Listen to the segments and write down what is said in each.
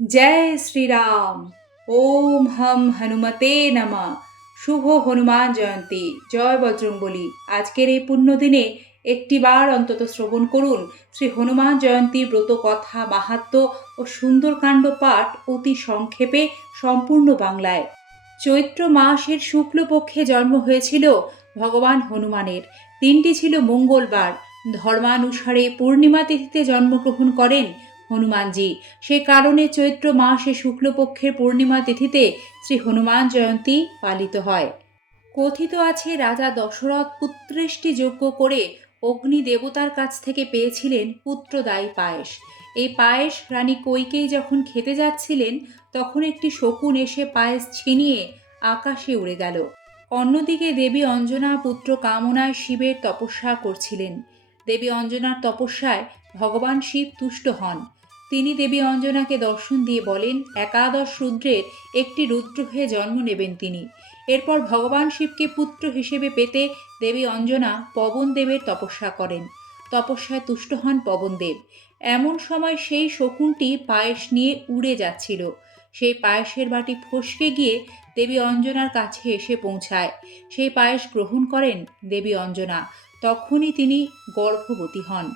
জয় শ্রীরাম। ওম হম হনুমতে নমা। শুভ হনুমান জয়ন্তী। জয় বজরংবলী আজকের এই পুণ্যদিনে একটিবার অন্তত শ্রবণ করুন। শ্রী হনুমান জয়ন্তী ব্রত কথা মাহাত্ম ও সুন্দরকাণ্ড পাঠ অতি সংক্ষেপে সম্পূর্ণ বাংলায়। চৈত্র মাসের শুক্লপক্ষে জন্ম হয়েছিল ভগবান হনুমানের। দিনটি ছিল মঙ্গলবার। ধর্মানুসারে পূর্ণিমা তিথিতে জন্মগ্রহণ করেন হনুমানজি। সে কারণে চৈত্র মাসে শুক্লপক্ষের পূর্ণিমা তিথিতে শ্রী হনুমান জয়ন্তী পালিত হয়। কথিত আছে, রাজা দশরথ পুত্রেষ্টি যজ্ঞ করে অগ্নি দেবতার কাছ থেকে পেয়েছিলেন পুত্রদায়ী পায়েস। এই পায়েস রানী কৈকেয়ী যখন খেতে যাচ্ছিলেন, তখন একটি শকুন এসে পায়েস ছিনিয়ে আকাশে উড়ে গেল। অন্যদিকে দেবী অঞ্জনা পুত্র কামনায় শিবের তপস্যা করছিলেন। দেবী অঞ্জনার তপস্যায় ভগবান শিব তুষ্ট হন। তিনি দেবী অঞ্জনাকে দর্শন দিয়ে বলেন, একাদশ রুদ্রের একটি রুদ্র হয়ে জন্ম নেবেন তিনি। এরপর ভগবান শিবকে পুত্র হিসেবে পেতে দেবী অঞ্জনা পবনদেবের তপস্যা করেন। তপস্যায় তুষ্ট হন পবনদেব এমন সময় সেই শকুনটি পায়েস নিয়ে উড়ে যাচ্ছিল। সেই পায়েসের বাটি ফসকে গিয়ে দেবী অঞ্জনার কাছে এসে পৌঁছায়। সেই পায়েস গ্রহণ করেন দেবী অঞ্জনা। তখনই তিনি গর্ভবতী হন।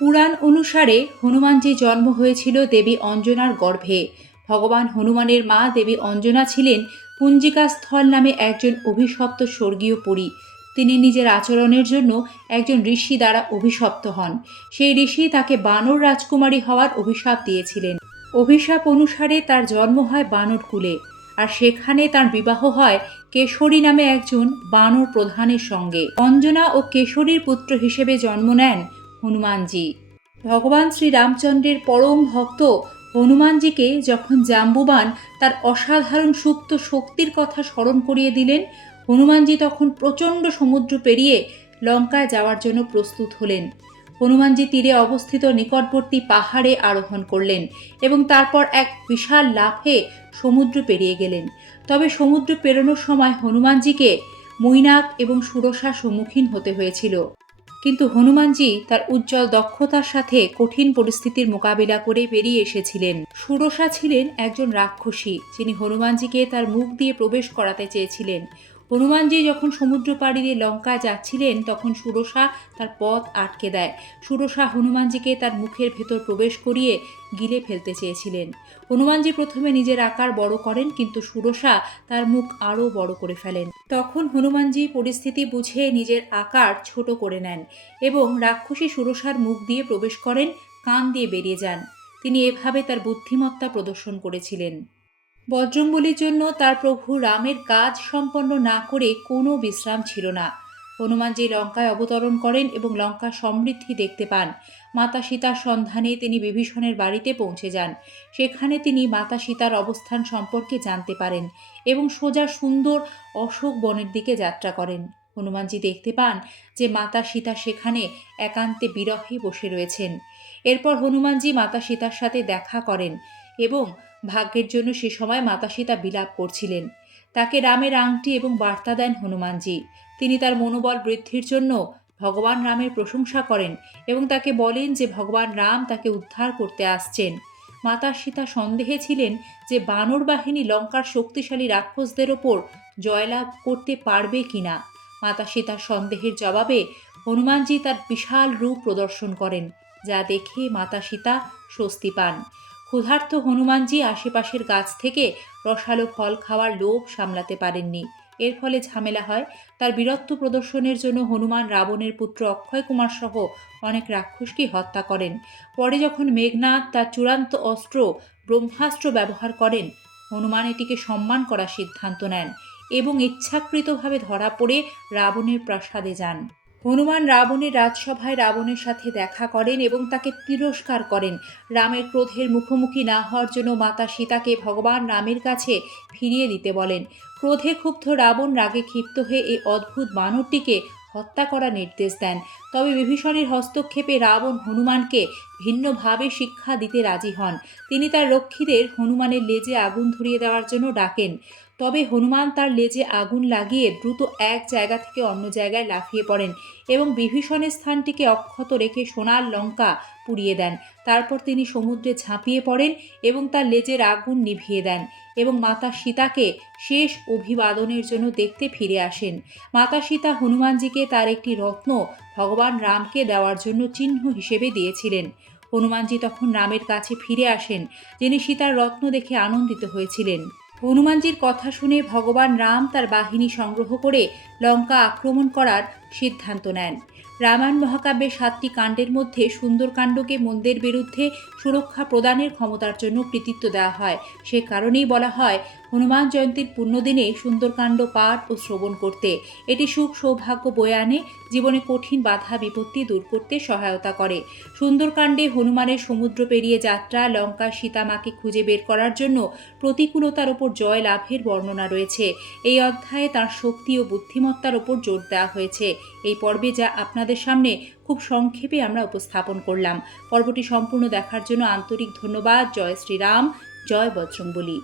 পুরাণ অনুসারে হনুমানজি জন্ম হয়েছিল দেবী অঞ্জনার গর্ভে। ভগবান হনুমানের মা দেবী অঞ্জনা ছিলেন পুঞ্জিকা স্থল নামে একজন অভিশপ্ত স্বর্গীয় পরী। তিনি নিজের আচরণের জন্য একজন ঋষি দ্বারা অভিশপ্ত হন। সেই ঋষি তাকে বানর রাজকুমারী হওয়ার অভিশাপ দিয়েছিলেন। অভিশাপ অনুসারে তার জন্ম হয় বানর কুলে, আর সেখানে তার বিবাহ হয় কেশরী নামে একজন বানর প্রধানের সঙ্গে। অঞ্জনা ও কেশরীর পুত্র হিসেবে জন্ম নেন হনুমানজি। ভগবান শ্রী রামচন্দ্রের পরম ভক্ত হনুমানজিকে যখন জাম্বুবান তার অসাধারণ সুপ্ত শক্তির কথা স্মরণ করিয়ে দিলেন, হনুমানজি তখন প্রচণ্ড সমুদ্র পেরিয়ে লঙ্কায় যাওয়ার জন্য প্রস্তুত হলেন। হনুমানজি তীরে অবস্থিত নিকটবর্তী পাহাড়ে আরোহণ করলেন এবং তারপর এক বিশাল লাফে সমুদ্র পেরিয়ে গেলেন। তবে সমুদ্র পেরোনোর সময় হনুমানজিকে মৈনাক এবং সুরসার সম্মুখীন হতে হয়েছিল। কিন্তু হনুমানজি তার উজ্জ্বল দক্ষতার সাথে কঠিন পরিস্থিতির মোকাবিলা করে বেরিয়ে এসেছিলেন। সুরসা ছিলেন একজন রাক্ষসী, যিনি হনুমানজিকে তার মুখ দিয়ে প্রবেশ করাতে চেয়েছিলেন। হনুমানজি যখন সমুদ্র পাড়ি দিয়ে লঙ্কায় যাচ্ছিলেন, তখন সুরসা তার পথ আটকে দেয়। সুরসা হনুমানজিকে তার মুখের ভেতর প্রবেশ করিয়ে গিলে ফেলতে চেয়েছিলেন। হনুমানজি প্রথমে নিজের আকার বড় করেন, কিন্তু সুরসা তার মুখ আরও বড় করে ফেলেন। তখন হনুমানজি পরিস্থিতি বুঝে নিজের আকার ছোট করে নেন এবং রাক্ষসী সুরসার মুখ দিয়ে প্রবেশ করেন, কান দিয়ে বেরিয়ে যান। তিনি এভাবে তার বুদ্ধিমত্তা প্রদর্শন করেছিলেন। বজ্রঙ্গলির জন্য তার প্রভু রামের কাজ সম্পন্ন না করে কোনো বিশ্রাম ছিল না। হনুমানজি লঙ্কায় অবতরণ করেন এবং লঙ্কা সমৃদ্ধি দেখতে পান, মাতা সীতার সন্ধানে তিনি বিভীষণের বাড়িতে পৌঁছে যান। সেখানে তিনি মাতা সীতার অবস্থান সম্পর্কে জানতে পারেন এবং সোজা সুন্দর অশোক বনের দিকে যাত্রা করেন। হনুমানজি দেখতে পান যে মাতা সীতা সেখানে একান্তে বিরহে বসে রয়েছেন। এরপর হনুমানজি মাতা সীতার সাথে দেখা করেন এবং ভাগ্যের জন্য সে সময় মাতা সীতা বিলাপ করছিলেন। তাকে রামের আংটি এবং বার্তা দেন হনুমানজি। তিনি তার মনোবল বৃদ্ধির জন্য ভগবান রামের প্রশংসা করেন এবং তাকে বলেন যে ভগবান রাম তাকে উদ্ধার করতে আসছেন। মাতা সীতা সন্দেহে ছিলেন যে বানর বাহিনী লঙ্কার শক্তিশালী রাক্ষসদের ওপর জয়লাভ করতে পারবে কিনা। মাতা সীতার সন্দেহের জবাবে হনুমানজি তার বিশাল রূপ প্রদর্শন করেন, যা দেখে মাতা সীতা স্বস্তি পান। ক্ষুধার্ত হনুমানজি আশেপাশের গাছ থেকে রসালো ফল খাওয়ার লোভ সামলাতে পারেননি। এর ফলে ঝামেলা হয়। তার বীরত্ব প্রদর্শনের জন্য হনুমান রাবণের পুত্র অক্ষয় কুমার সহ অনেক রাক্ষসকে হত্যা করেন। পরে যখন মেঘনাথ তার চূড়ান্ত অস্ত্র, ব্রহ্মাস্ত্র ব্যবহার করেন, হনুমান এটিকে সম্মান করার সিদ্ধান্ত নেন এবং ইচ্ছাকৃতভাবে ধরা পড়ে রাবণের প্রাসাদে যান। হনুমান রাবণের রাজসভায় রাবণের সাথে দেখা করেন এবং তাকে তিরস্কার করেন। রামের ক্রোধের মুখোমুখি না হওয়ার জন্য মাতা সীতাকে ভগবান রামের কাছে ফিরিয়ে দিতে বলেন। ক্রোধে ক্ষুব্ধ রাবণ রাগে ক্ষিপ্ত হয়ে এই অদ্ভুত বানরটিকে হত্যা করার নির্দেশ দেন। তবে বিভীষণের হস্তক্ষেপে রাবণ হনুমানকে ভিন্নভাবে শিক্ষা দিতে রাজি হন। তিনি তার রক্ষীদের হনুমানের লেজে আগুন ধরিয়ে দেওয়ার জন্য ডাকেন। তবে হনুমান তার লেজে আগুন লাগিয়ে দ্রুত এক জায়গা থেকে অন্য জায়গায় লাফিয়ে পড়েন এবং বিভীষণের স্থানটিকে অক্ষত রেখে সোনার লঙ্কা পুড়িয়ে দেন। তারপর তিনি সমুদ্রে ঝাঁপিয়ে পড়েন এবং তার লেজের আগুন নিভিয়ে দেন এবং মাতা সীতাকে শেষ অভিবাদনের জন্য দেখতে ফিরে আসেন। মাতা সীতা হনুমানজিকে তার একটি রত্ন ভগবান রামকে দেওয়ার জন্য চিহ্ন হিসেবে দিয়েছিলেন। হনুমানজি তখন রামের কাছে ফিরে আসেন, যিনি সীতার রত্ন দেখে আনন্দিত হয়েছিলেন। হনুমানজির কথা শুনে ভগবান রাম তার বাহিনী সংগ্রহ করে লঙ্কা আক্রমণ করার সিদ্ধান্ত নেন। রামায়ণ মহাকাব্যের সাতটি কাণ্ডের মধ্যে সুন্দরকাণ্ডকে মন্দের বিরুদ্ধে সুরক্ষা প্রদানের ক্ষমতার জন্য কৃতিত্ব দেওয়া হয়। সে কারণেই বলা হয় হনুমান জয়ন্তীর পুণ্যদিনে সুন্দরকাণ্ড পাঠ ও শ্রবণ করতে। এটি সুখ সৌভাগ্য বয়ে আনে, জীবনে কঠিন বাধা বিপত্তি দূর করতে সহায়তা করে। সুন্দরকাণ্ডে হনুমানের সমুদ্র পেরিয়ে যাত্রা, লঙ্কা সীতামাকে খুঁজে বের করার জন্য প্রতিকূলতার ওপর জয় লাভের বর্ণনা রয়েছে। এই অধ্যায়ে তার শক্তি ও বুদ্ধিমত্তার ওপর জোর দেওয়া হয়েছে। এই পর্বে যা আপনাদের সামনে খুব সংক্ষেপে আমরা উপস্থাপন করলাম। পর্বটি সম্পূর্ণ দেখার জন্য আন্তরিক ধন্যবাদ। জয় শ্রীরাম, জয় বজরংবলী।